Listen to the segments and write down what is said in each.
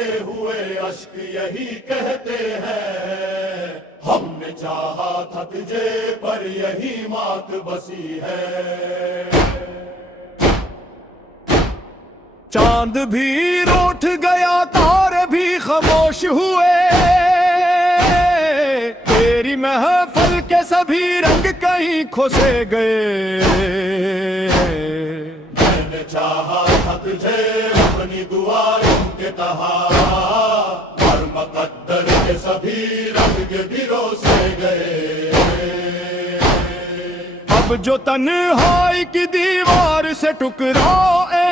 بہتے ہوئے اشک یہی کہتے ہیں، ہم نے چاہا تھا تجھے پر یہی مات بسی ہے۔ چاند بھی روٹھ گیا تارے بھی خاموش ہوئے، تیری محفل کے سبھی رنگ کہیں کھسے گئے۔ میں نے چاہا تھا تجھے اپنی دعاؤں کے تہا، اور مقدر کے سبھی رنگ گرو سے گئے۔ اب جو تنہائی کی دیوار سے ٹکرائے،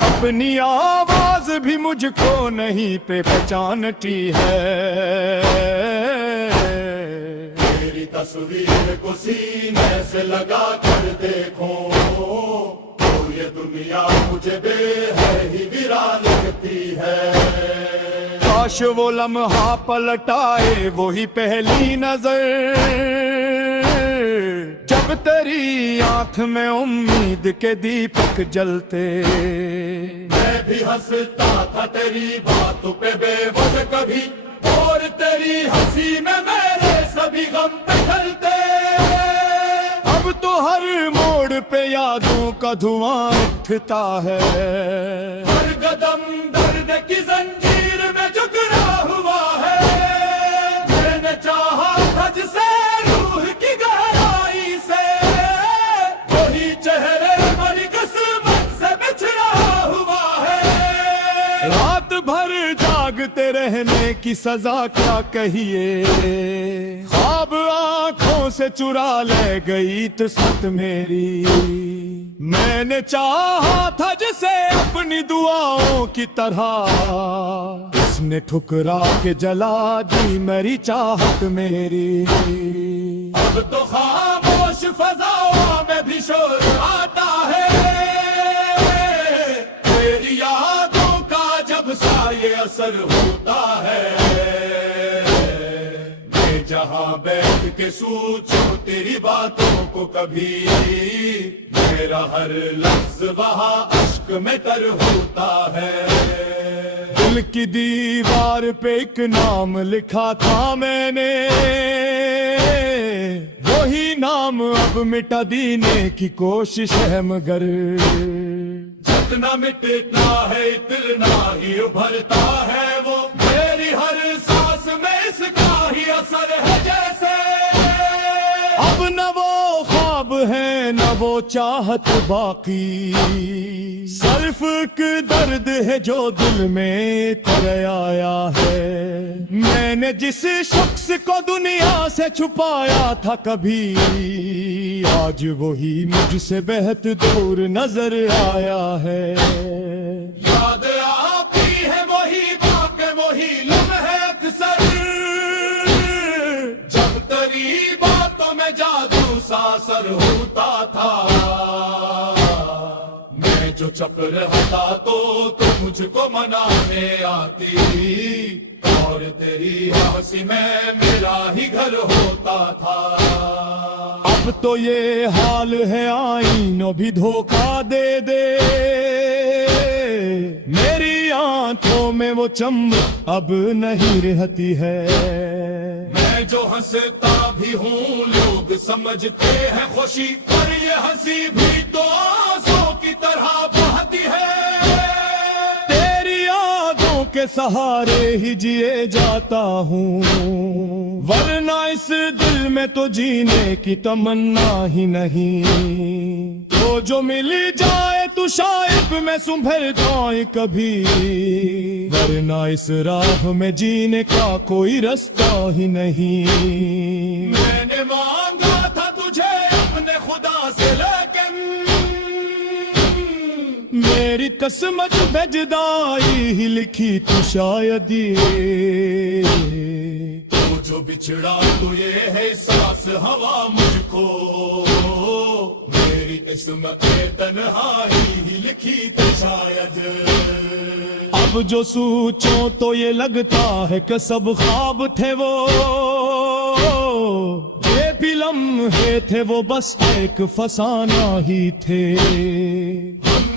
اپنی آواز بھی مجھ کو نہیں پہچانتی ہے۔ تیری تصویر کو سینے سے لگا کر دیکھوں تو یہ دنیا مجھے بے ہے ہی ویران لگتی ہے۔ کاش وہ لمحہ پلٹائے وہی پہلی نظر، جب تیری آنکھ میں امید کے دیپک جلتے۔ میں بھی ہنستا تھا تیری باتوں پہ بے وجہ کبھی، اور تیری ہنسی میں میرے سبھی غم پہ ڈھلتے۔ اب تو ہر موڑ پہ یادوں کا دھواں اٹھتا ہے، ہر قدم درد کی زنجیر میں جکڑا ہوا ہے۔ میں نے چاہا تھا جسے روح کی گہرائی سے، وہی چہرے ہماری قسمت سے بچھڑا ہوا ہے۔ رات بھر جاگتے رہنے کی سزا کیا کہیے، خواب آنکھوں سے چرا لے گئی قسمت میری۔ میں نے چاہا تھا جسے اپنی دعاؤں کی طرح، اس نے ٹھکرا کے جلا دی میری چاہت میری۔ اب تو خاموش فضاؤں میں بھی شور آتا ہے، تیری یادوں کا جب سایہ اثر ہوتا ہے۔ میں جہاں بیٹھ کے سوچوں تیری باتوں کو کبھی، میرا ہر لفظ وہاں اشک میں تر ہوتا ہے۔ دل کی دیوار پہ ایک نام لکھا تھا میں نے، وہی نام اب مٹا دینے کی کوشش ہے، مگر جتنا مٹتا ہے اتنا ہی ابھرتا ہے وہ، میری ہر سانس میں اس کا ہی اثر ہے جیسے۔ اب نہ وہ خواب ہے نہ وہ چاہت باقی، صرف ایک درد ہے جو دل میں تر آیا ہے۔ میں نے جس شخص کو دنیا سے چھپایا تھا کبھی، آج وہی مجھ سے بہت دور نظر آیا ہے۔ یاد آتی ہے وہی واقع وہی لمحے اکثر، جب تیری باتوں میں جادو سا اثر ہوتا تھا۔ میں جو چپ رہتا تو مجھ کو منانے آتی، اور تیری ہنسی میں میرا ہی گھر ہوتا تھا۔ اب تو یہ حال ہے آئینوں بھی دھوکہ دے دے، میری آنکھوں میں وہ چمک اب نہیں رہتی ہے۔ میں جو ہنستا بھی ہوں لوگ سمجھتے ہیں خوشی، پر یہ ہنسی بھی تو آنسوں کی طرح بہتی ہے۔ تیری یادوں کے سہارے ہی جیے جاتا ہوں، ورنہ اس دل میں تو جینے کی تمنا ہی نہیں۔ تو جو مل جائے تو شاید میں سنبھل جائیں کبھی، ورنہ اس راہ میں جینے کا کوئی رستہ ہی نہیں۔ میں نے مانگا تھا تجھے اپنے خدا سے، لیکن میری قسمت میں جدائی ہی لکھی تو شاید یہ، تو جو بچھڑا تو یہ ہے سانس ہوا مجھ کو، میری قسمت تنہائی ہی لکھی تو شاید۔ اب جو سوچوں تو یہ لگتا ہے کہ سب خواب تھے وہ، یہ بھی لمحے تھے وہ بس ایک فسانہ ہی تھے۔ ہم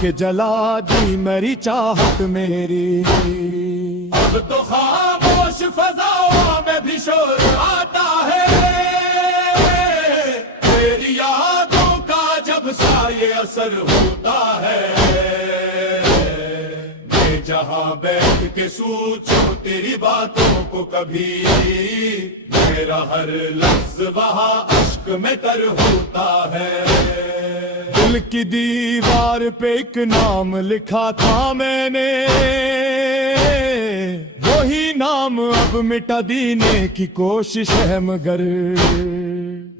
کے جلا دی میری چاہت میری. اب تو خاموش فضاؤں میں بھی شور آتا ہے. تیری یادوں کا جب سایہ اثر ہوتا ہے. میں جہاں بیٹھ کے سوچوں تیری باتوں کو کبھی, میرا ہر لفظ وہاں عشق میں تر ہوتا ہے. دل کی دیوار پہ ایک نام لکھا تھا میں نے, وہی نام اب مٹا دینے کی کوشش ہے مگر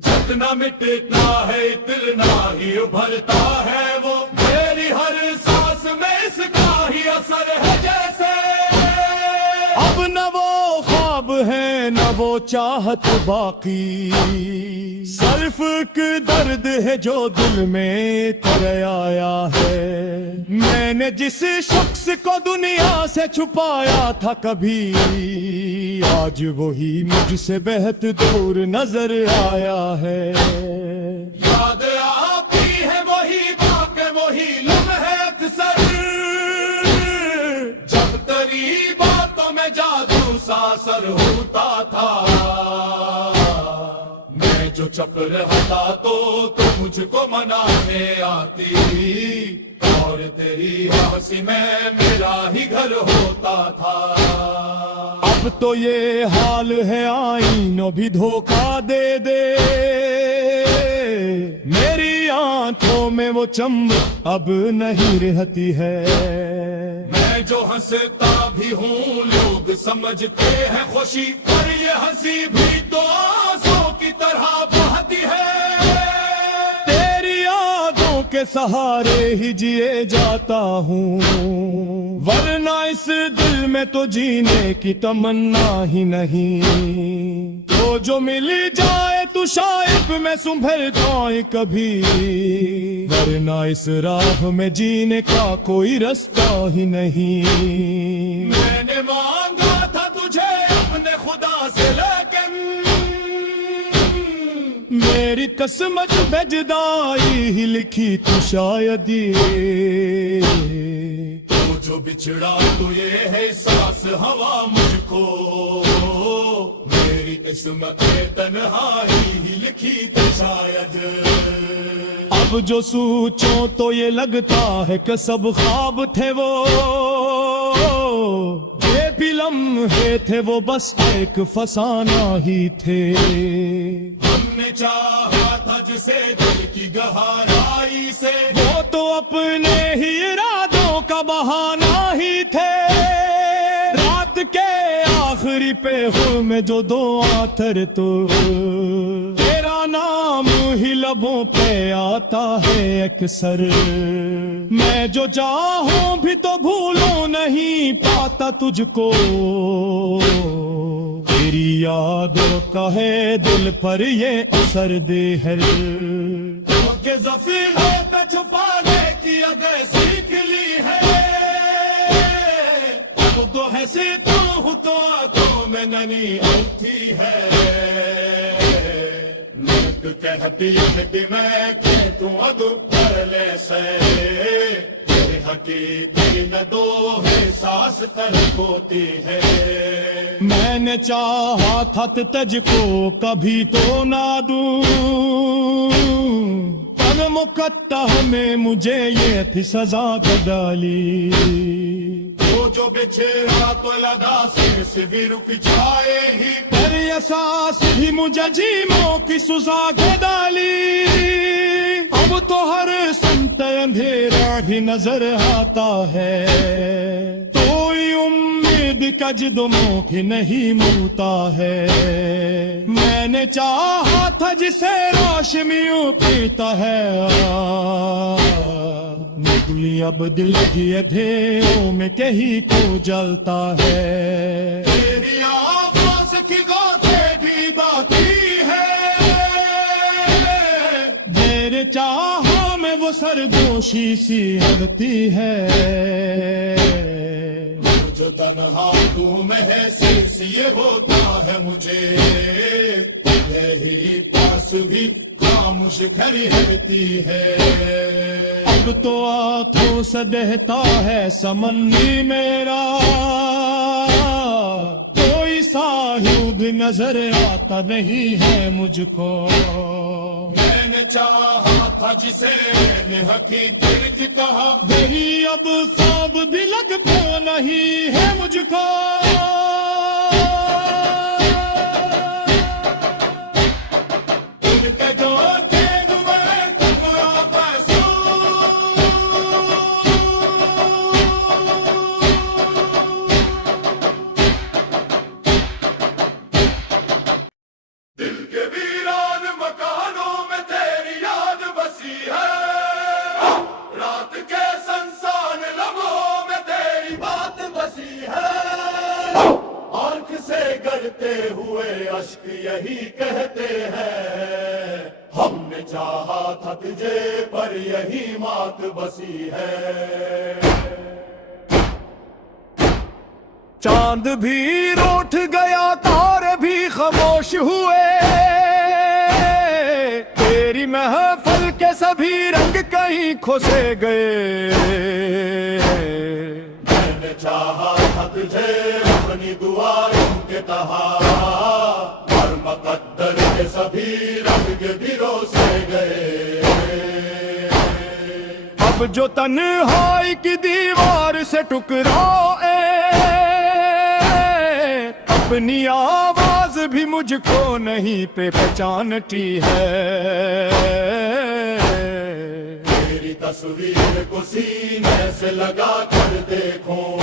جتنا مٹتا ہے اتنا ہی ابھرتا ہے وہ. میری ہر سانس میں اس کا ہی اثر ہے جیسے. اب نہ وہ خواب ہے نہ وہ چاہت باقی, صرف ایک درد ہے جو دل میں تر آیا ہے. میں نے جس شخص کو دنیا سے چھپایا تھا کبھی, آج وہی مجھ سے بہت دور نظر آیا ہے. یاد آتی ہے وہی واقع وہی لمحے اکثر, جب تیری باتوں میں جادو سا اثر ہوتا تھا. میں جو چپ رہا تھا تو مجھ کو منانے آتی, اور تیری ہنسی میں میرا ہی گھر ہوتا تھا. اب تو یہ حال ہے آئینوں بھی دھوکہ دے دے, میری آنکھوں میں وہ چمک اب نہیں رہتی ہے. میں جو ہنستا بھی ہوں لوگ سمجھتے ہیں خوشی, پر یہ ہنسی بھی تو آنسوں کی طرح بہتی ہے. تیری یادوں کے سہارے ہی جیے جاتا ہوں, ورنہ اس دل میں تو جینے کی تمنا ہی نہیں. تو جو مل جائے تو شاید میں سنبھل جائے کبھی, ورنہ اس راہ میں جینے کا کوئی رستہ ہی نہیں. میں نے مانگا تھا تجھے اپنے خدا سے لیکن میری قسمت میں جدائی ہی لکھی تو شاید یہ, تو جو بچھڑا تو یہ ہے سانس ہوا مجھ کو. میری قسمت تنہائی ہی لکھی تو شاید. اب جو سوچوں تو یہ لگتا ہے کہ سب خواب تھے وہ, یہ بھی لمحے تھے وہ بس ایک فسانہ ہی تھے. ہم نے چاہا تھا جسے دل کی گہرائی سے, وہ تو اپنے ہی ارادوں کا بہانہ ہی تھے. رات کے آخری پہر میں جو دعا تر تو تیرا نام ہی لبوں پہ آتا ہے اکثر. میں جو چاہوں بھی تو بھولوں نہیں پاتا تجھ کو, تیری یادوں کا ہے دل پر یہ اثر دہر. کہ ذخیرے پہ چھپانے کی اگر سیکھ لی ہے, اب تو ہنسی تو ہوں تو آنکھوں میں ننی آتی ہے. ملک کہتی ہے کہ میں کہ تم ادو کر لے سے, حقیقی نہ دو ہے ساس تر ہوتی ہے. میں نے چاہا تھا تجھ کو کبھی تو نہ دوں, پر مقطع میں مجھے یہ تھی سزا کو ڈالی. وہ جو بچھڑا تو لگا سے بھی رک جائے ہی, پر یہ ساس بھی مجھے جیموں کی سزا کو ڈالی. اب تو ہر سمت اندھیرا بھی نظر آتا ہے, کوئی امید کا جدموں کی نہیں ملتا ہے. میں نے چاہا تھا جسے روشنیوں پیتا ہے, نکلی اب دل کی اندھیروں میں کہیں کو جلتا ہے. تیری آواز کی گاتے بھی باقی ہے, میرے چاہوں میں وہ سرگوشی سی ہلتی ہے. جو تنہا تو میں ہے سیس یہ ہوتا ہے مجھے یہی پاس بھی خاموش کھڑی رہتی ہے اب تو آنکھوں سے دہتا ہے سمندی میرا کوئی ساحل بھی نظر آتا نہیں ہے مجھ کو میں نے چاہا تھا جسے میں نے حقیقت کہا وہی اب خواب بھی لگتا نہیں ہے مجھ کو ان کے جو تیگ میں کمرہ پیسوں دل کے ویران مکانوں میں تیری یاد بسی ہے رات کے سنسان لمحوں میں تیری بات بسی ہے آنکھ سے گرتے ہوئے اشک یہی کہتے ہیں ہم نے چاہا تھا تجھے پر یہی مات بسی ہے چاند بھی روٹھ گیا تارے بھی خاموش ہوئے تیری محفل کے سبھی رنگ کہیں کھسے گئے میں نے چاہا تھا تجھے اپنی دعاؤں کے تہا اور مقدر کے سبھی رنگ بھی روسے گئے اب جو تنہائی کی دیوار سے ٹکرائے اپنی آواز بھی مجھ کو نہیں پہچانتی ہے تیری تصویر کو سینے سے لگا کر دیکھوں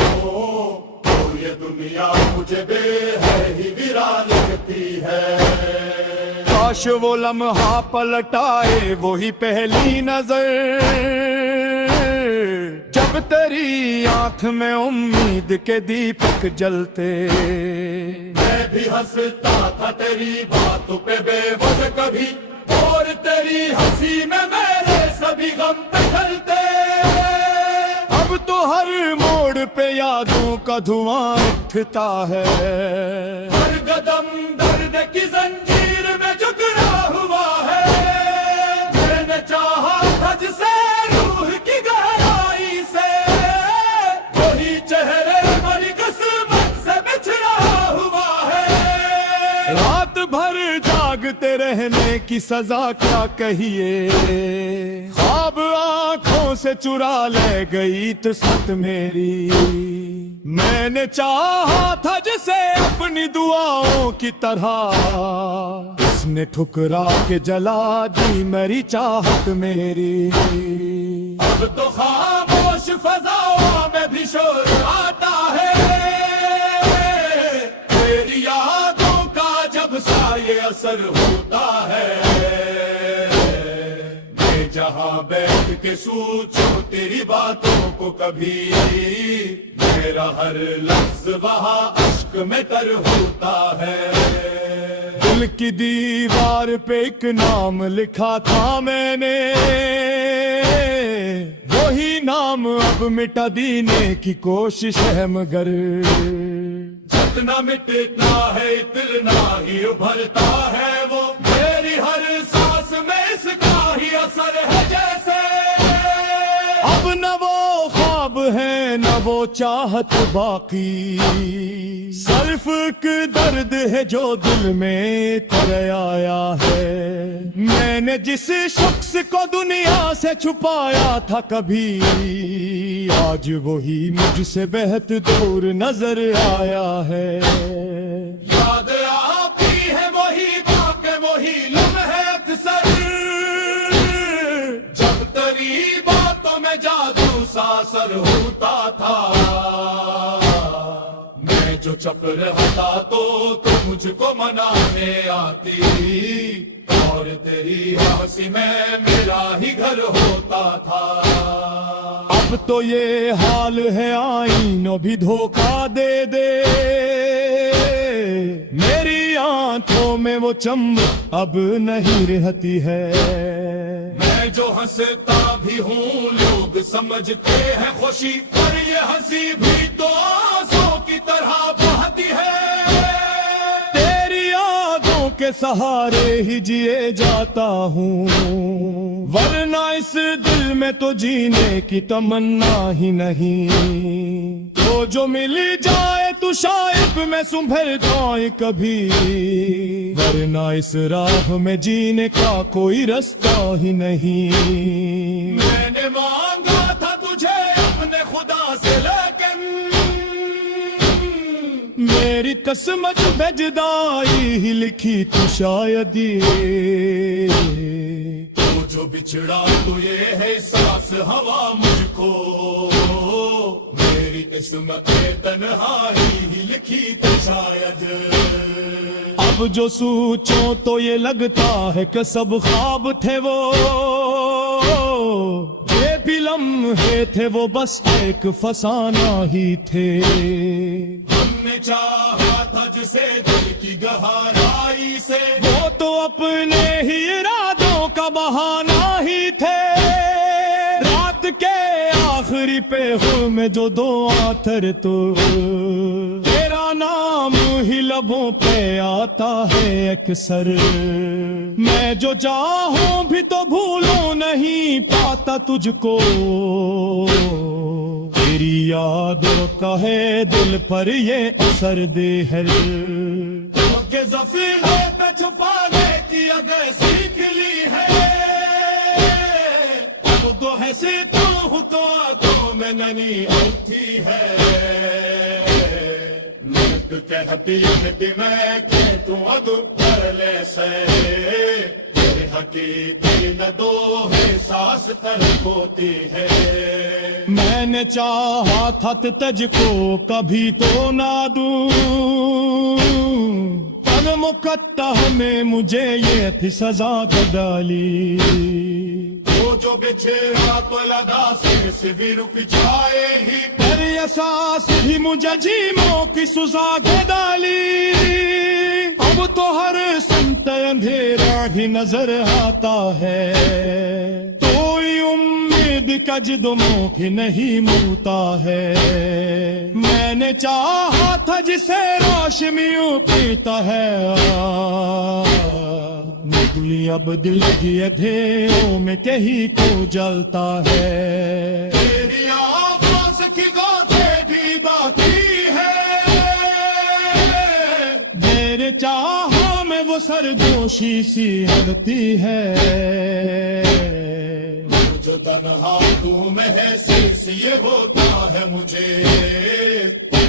تو یہ دنیا مجھے بے ہے ہی ویران لگتی ہے کاش وہ لمحہ پلٹائے وہی پہلی نظر جب تیری آنکھ میں امید کے دیپک جلتے میں بھی ہنستا تھا تیری باتوں پہ بے وجہ کبھی اور تیری ہنسی میں میرے سبھی غم پہ ڈھلتے اب تو ہر موڑ پہ یادوں کا دھواں اٹھتا ہے ہر قدم درد کی زنجیر میں جھکا ہوا ہے میں نے چاہا تھا جسے روح کی گہرائی سے وہی چہرے ہماری قسمت سے بچھڑا ہوا ہے رات بھر جاگتے رہنے کی سزا کیا کہیے خواب آنکھوں سے چرا لے گئی قسمت میری میں نے چاہا تھا جسے اپنی دعاؤں کی طرح اس نے ٹھکرا کے جلا دی میری چاہت میری اب تو خاموش فضاؤں میں بھی شور آتا ہے تیری یادوں کا جب سایہ اثر ہوتا ہے میں جہاں بیٹھ کے سوچوں تیری باتوں کو کبھی میرا ہر لفظ وہاں عشق میں تر ہوتا ہے دل کی دیوار پہ ایک نام لکھا تھا میں نے وہی نام اب مٹا دینے کی کوشش ہے مگر جتنا مٹتا ہے اتنا ہی ابھرتا ہے وہ میری ہر سانس میں اس کا ہی اثر ہے جیسے اب نہ وہ خواب ہے نہ وہ چاہت باقی صرف ایک درد ہے جو دل میں تر آیا ہے میں نے جس شخص کو دنیا سے چھپایا تھا کبھی آج وہی مجھ سے بہت دور نظر آیا ہے یاد آتی ہے وہی واقع وہی لمحے اکثر جب تیری باتوں میں جادو سا اثر ہوتا تھا میں جو چپ رہتا تو مجھ کو منانے آتی اور تیری ہنسی میں میرا ہی گھر ہوتا تھا اب تو یہ حال ہے آئینوں بھی دھوکہ دے دے میری آنکھوں میں وہ چمک اب نہیں رہتی ہے میں جو ہنستا بھی ہوں لوگ سمجھتے ہیں خوشی پر یہ ہنسی بھی تو آنسوں طرح بہتی ہے، تیری یادوں کے سہارے ہی جیے جاتا ہوں، ورنہ اس دل میں تو جینے کی تمنا ہی نہیں، تو جو مل جائے تو شاید میں سنبھل جائے کبھی، ورنہ اس راہ میں جینے کا کوئی رستہ ہی نہیں۔ میں نے مانگا تھا تجھے اپنے خدا سے لیکن میری قسمت میں جدائی ہی لکھی تو شاید یہ، تو جو بچھڑا تو یہ ہے سانس ہوا مجھ کو، میری قسمت میں تنہائی ہی لکھی تو شاید، اب جو سوچوں تو یہ لگتا ہے کہ سب خواب تھے وہ، یہ بھی لمحے تھے وہ بس ایک فسانہ ہی تھے، ہم نے چاہا تھا جسے دل کی گہرائی سے، وہ تو اپنے ہی ارادوں کا بہانہ ہی تھے، رات کے آخری پیغام میں جو دو آتر تو تیرا نام ہی لبوں پہ آتا ہے اکثر، میں جو چاہوں بھی تو بھولوں نہیں پاتا تجھ کو، تیری یادوں کا ہے دل پر یہ اثر دہر، کہ ذخیرے پہ چھپانے کی اگر سیکھ لی ہے، اب تو ہنسی تو ہوں تو آنکھوں میں ننی ہوتی ہے، میں تو کہتی ہے کہ میں کہ تم ادو کر لے سے، تیرے حقیقی نہ دو ہے ساس تڑپ ہوتی ہے، میں نے چاہا تھا تجھ کو کبھی تو نہ دوں، پر مقطع میں مجھے یہ تھی سزا تو ڈالی، وہ جو بچھڑا تو لگا سے بھی رک جائے ہی، پر احساس بھی مجھے جیموں کی سزا کے ڈالی، اب تو ہر سمت اندھیرا ہی نظر آتا ہے، کوئی امید کا جدموں کی نہیں ملتا ہے، میں نے چاہا تھا جسے روشنیوں پیتا ہے، نکلی اب دل کی اندھیروں میں کہیں کو جلتا ہے، تیری آواز کی گاتیں بھی باقی ہے، میرے چاہا میں وہ سرگوشی سی ہلتی ہے، جو تنہا تو میں ہے سیس یہ ہوتا ہے مجھے،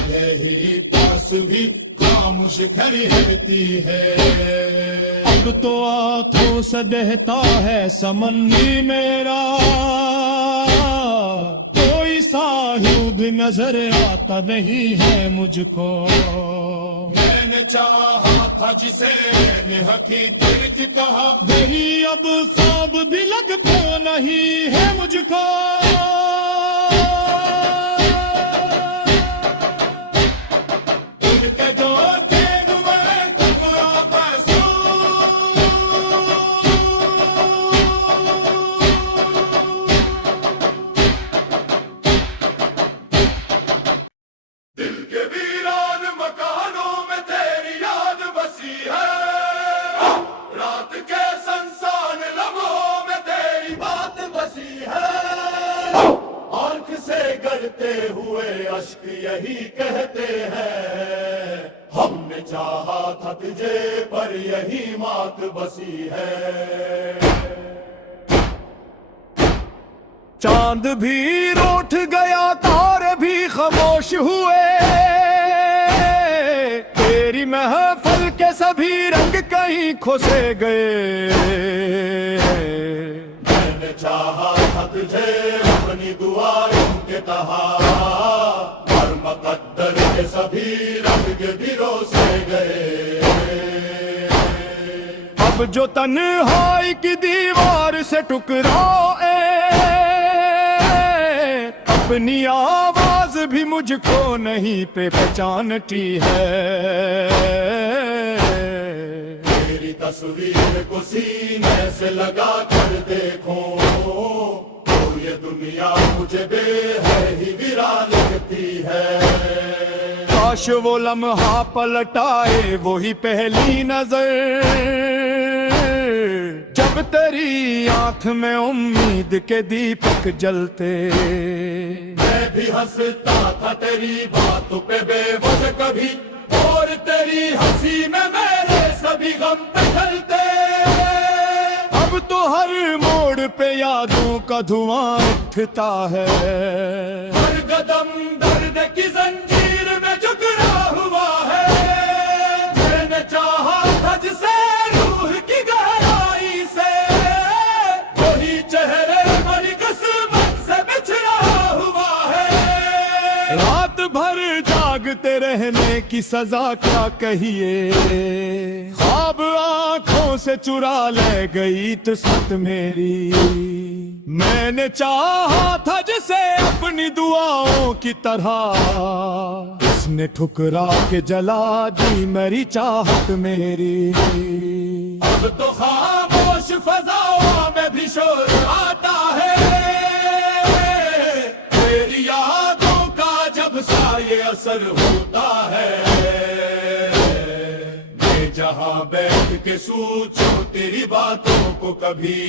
یہی پاس بھی خاموش کھڑی رہتی ہے، اب تو آنکھوں سے بہتا ہے سمندی میرا، کوئی ساحل بھی نظر آتا نہیں ہے مجھ کو، میں نے چاہا تھا جسے نے حقیقت کہا، وہی اب خواب بھی لگتا نہیں ہے مجھ کو، ان کے جو تیگ میں ٹکرا پسو، دل کے ویران مکانوں میں تیری یاد بسی ہے، رات کے سنسان لمحوں میں تیری بات بسی ہے، آنکھ سے گرتے ہوئے اشک یہی کہتے ہیں، ہم نے چاہا تھا تجھے پر یہی مات بسی ہے، چاند بھی روٹھ گیا تارے بھی خاموش ہوئے، تیری محفل کے سبھی رنگ کہیں کھسے گئے، میں نے چاہا تھا تجھے اپنی دعاؤں کے تہا، پر مقدر کے سبھی رنگ گرو سے گئے، اب جو تنہائی کی دیوار سے ٹکرائے، اپنی آواز بھی مجھ کو نہیں پہچانتی ہے، تیری تصویر کو سینے سے لگا کر دیکھوں، تو یہ دنیا مجھے بے ہے ہی ویران لگتی ہے، کاش وہ لمحہ پلٹائے وہی پہلی نظر، جب تیری آنکھ میں امید کے دیپک جلتے۔ میں بھی ہنستا تھا تیری باتوں پہ بے وجہ کبھی، اور تیری ہنسی میں میرے سبھی غم پہ ڈھلتے۔ اب تو ہر موڑ پہ یادوں کا دھواں اٹھتا ہے، ہر قدم درد کی زنجیر میں جکڑا ہوا ہے۔ میں نے چاہا تھا جسے روح کی گہرائی سے، وہی چہرے ہماری قسمت سے بچھڑا ہوا ہے۔ رات بھر جاگتے رہنے کی سزا کیا کہیے، خواب آنکھوں سے چرا لے گئی قسمت میری۔ میں نے چاہا تھا جسے اپنی دعاؤں کی طرح، اس نے ٹھکرا کے جلا دی میری چاہت میری۔ اب تو خاموش فضاؤں میں بھی شور آتا ہے، تیری یادوں کا جب سایہ اثر ہوتا ہے۔ میں جہاں بیٹھ کے سوچوں تیری باتوں کو کبھی،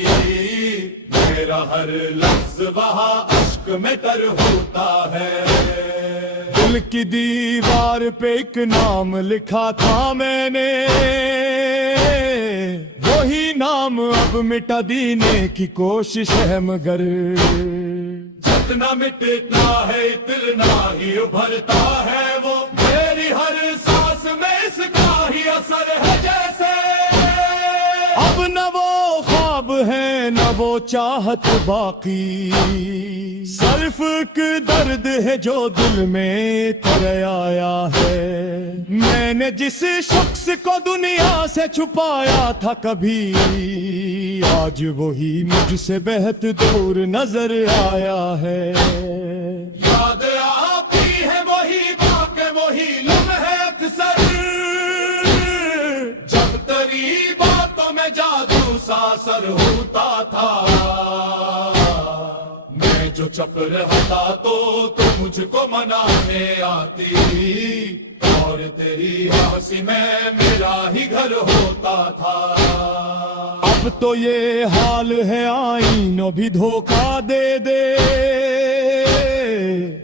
میرا ہر لفظ وہاں عشق میں تر ہوتا ہے۔ دل کی دیوار پہ ایک نام لکھا تھا میں نے، وہی نام اب مٹا دینے کی کوشش ہے، مگر جتنا مٹتا ہے اتنا ہی ابھرتا ہے وہ، میری ہر سانس میں اس کا ہی اثر ہے جیسے۔ اب نہ وہ خواب ہے نہ وہ چاہت باقی، صرف ایک درد ہے جو دل میں تر آیا ہے۔ میں نے جس شخص کو دنیا سے چھپایا تھا کبھی، آج وہی مجھ سے بہت دور نظر آیا ہے۔ یاد آتی ہے وہی واقع وہی لمحے اکثر، جب تیری باتوں میں جادو سا اثر ہوتا تھا۔ میں جو چپ رہتا تو مجھ کو منانے آتی، اور تیری ہنسی میں میرا ہی گھر ہوتا تھا۔ اب تو یہ حال ہے آئینوں بھی دھوکہ دے دے،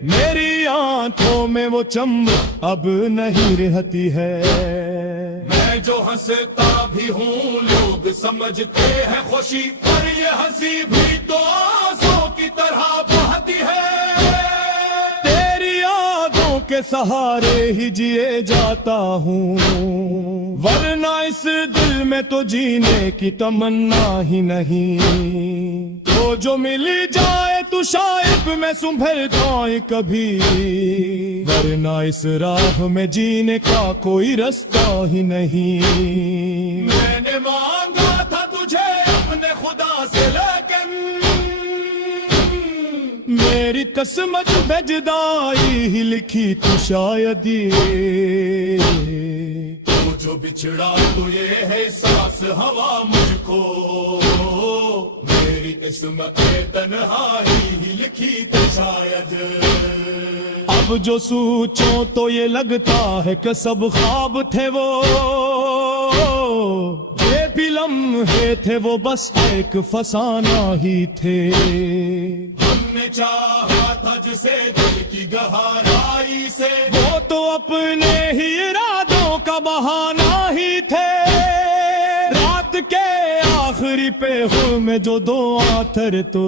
میری آنکھوں میں وہ چمک اب نہیں رہتی ہے۔ میں جو ہنستا بھی ہوں لوگ سمجھتے ہیں خوشی، پر یہ ہنسی بھی تو آنسوں کی طرح بہتی ہے۔ تیری یادوں کے سہارے ہی جیے جاتا ہوں، ورنہ اس دل میں تو جینے کی تمنا ہی نہیں۔ تو جو مل جائے تو شاید میں سنبھل جائیں کبھی، ورنہ اس راہ میں جینے کا کوئی رستہ ہی نہیں۔ میں نے مانگا تھا تجھے اپنے خدا سے، لیکن میری قسمت میں جدائی ہی لکھی تو شاید یہ، تو جو بچھڑا تو یہ ہے سانس ہوا مجھ کو، میری قسمت تنہائی ہی لکھی تو شاید۔ اب جو سوچوں تو یہ لگتا ہے کہ سب خواب تھے وہ، یہ بھی لمحے تھے وہ بس ایک فسانہ ہی تھے۔ ہم نے چاہا تھا جسے دل کی گہرائی سے، وہ تو اپنے ہی ارادوں کا بہانہ ہی تھے۔ رات کے آخری پیغام میں جو دعا تر تو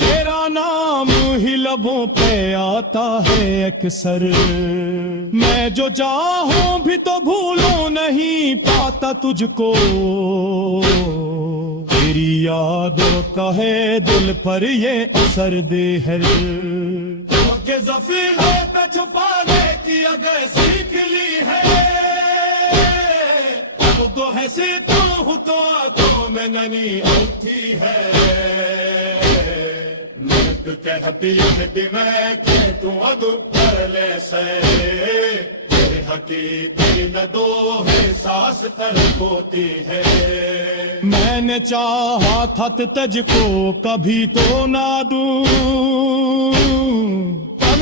تیرا نام ہی لبوں پہ آتا ہے اکثر۔ میں جو چاہوں بھی تو بھولوں نہیں پاتا تجھ کو، تیری یادوں کا ہے دل پر یہ اثر دے ہے۔ کہ ذخیرے پہ چھپانے کی اگر سیکھ لی ہے، اب تو ہنسی تو ہوں تو آنکھوں میں ننی آتی ہے۔ نیک کہتی ہے کہ میں کہ تو ادو کر لے سے، تیرے حقیقی نہ دو ہے ساس تڑپ ہوتی ہے۔ میں نے چاہا تھا تجھ کو کبھی تو نہ دوں، تن